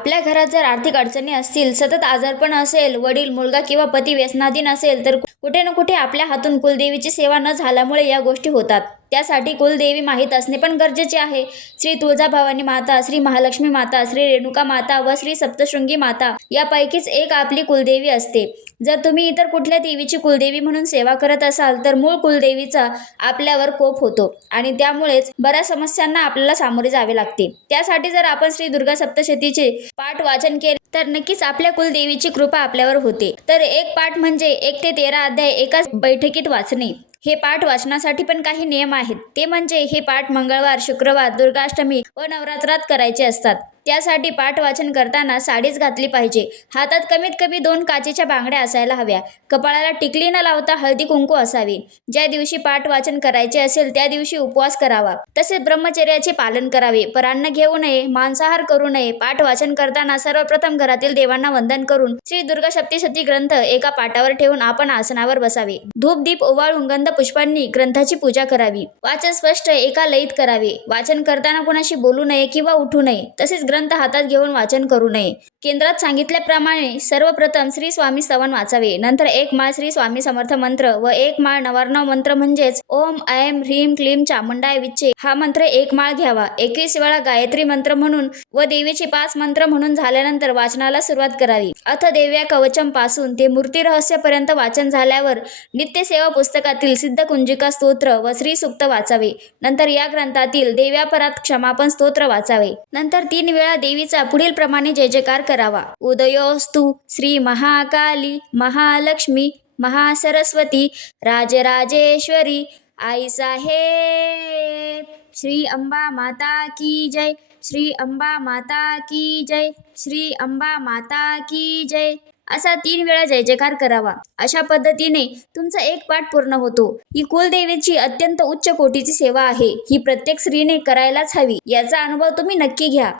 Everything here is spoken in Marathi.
आपल्या घरात जर आर्थिक अडचणी असतील, सतत आजारपण असेल, वडील, मुलगा किंवा पती व्यसनाधीन असेल, तर कुठे ना कुठे आपल्या हातून कुलदेवीची सेवा न झाल्यामुळे या गोष्टी होतात. त्यासाठी कुलदेवी माहीत असणे पण गरजेचे आहे. श्री तुळजाभवानी माता, श्री महालक्ष्मी माता, श्री रेणुका माता व श्री सप्तशृंगी माता यापैकीच एक आपली कुलदेवी असते. जर तुम्ही इतर कुठल्या देवीची कुलदेवी म्हणून सेवा करत असाल, तर मूळ कुलदेवीचा आपल्यावर कोप होतो आणि त्यामुळेच बऱ्याच समस्यांना आपल्याला सामोरे जावे लागते. त्यासाठी जर आपण श्री दुर्गा सप्तशतीचे पाठ वाचन केले तर नक्कीच आपल्या कुलदेवीची कृपा आपल्यावर होते. तर एक पाठ म्हणजे 1 ते 13 अध्याय एकाच बैठकीत वाचणे. हे पाठ वाचनासाठी पण काही नियम आहेत. ते म्हणजे हे पाठ मंगळवार, शुक्रवार, दुर्गाष्टमी व नवरात्रात करायचे असतात. त्यासाठी पाठ वाचन करताना साडीच घातली पाहिजे. हातात कमीत कमी 2 काचेच्या बांगड्या असायला हव्या. कपाळाला टिकली न लावता हळदी कुंकू असावे. ज्या दिवशी पाठ वाचन करायचे असेल त्या दिवशी उपवास करावा. तसेच ब्रह्मचर्याचे पालन करावे. परान्न घेऊ नये, मांसाहार करू नये. पाठ वाचन करताना सर्वप्रथम घरातील देवांना वंदन करून श्री दुर्गा सप्तशती ग्रंथ एका पाटावर ठेवून आपण आसनावर बसावे. धूप दीप ओवाळून गंध पुष्पांनी ग्रंथाची पूजा करावी. वाचन स्पष्ट एका लयीत करावे. वाचन करताना कोणाशी बोलू नये किंवा उठू नये. तसेच ग्रंथ हातात घेऊन वाचन करू नये. केंद्रात सांगितल्याप्रमाणे सर्वप्रथम श्री स्वामी स्तवन वाचावे. नंतर 1 माळ श्री स्वामी समर्थ मंत्र व 1 माळ नवार्णव मंत्र म्हणजेच ओम ऐं ह्रीं क्लीं चामुंडाय विच्चे हा मंत्र 1 माळ घ्यावा. 21 वेळा गायत्री मंत्र म्हणून व देवीचे 5 मंत्र म्हणून झाल्यानंतर वाचनाला सुरुवात करावी. अथ देव्या कवचम पासून ते मूर्ती रहस्यपर्यंत वाचन झाल्यावर नित्यसेवा पुस्तकातील सिद्ध कुंजिका स्तोत्र व श्री सुक्त वाचावे. नंतर या ग्रंथातील देव्यापरात क्षमापन स्तोत्र वाचावे. नंतर 3 वेळा देवीचा पुढील प्रमाणे जय जयकार करावा. उदयोस्तु श्री महाकाली महालक्ष्मी महासरस्वती राजराजेश्वरी आई साहेब श्री अंबा माता की जय, श्री अंबा माता की जय, श्री अंबा माता की जय असा 3 वेळा जय जयकार करावा. अशा पद्धतीने तुमचा एक पाठ पूर्ण होतो. ही कुलदेवीची अत्यंत उच्च कोटीची सेवा आहे. ही प्रत्येक स्त्रीने करायलाच हवी. याचा अनुभव तुम्ही नक्की घ्या.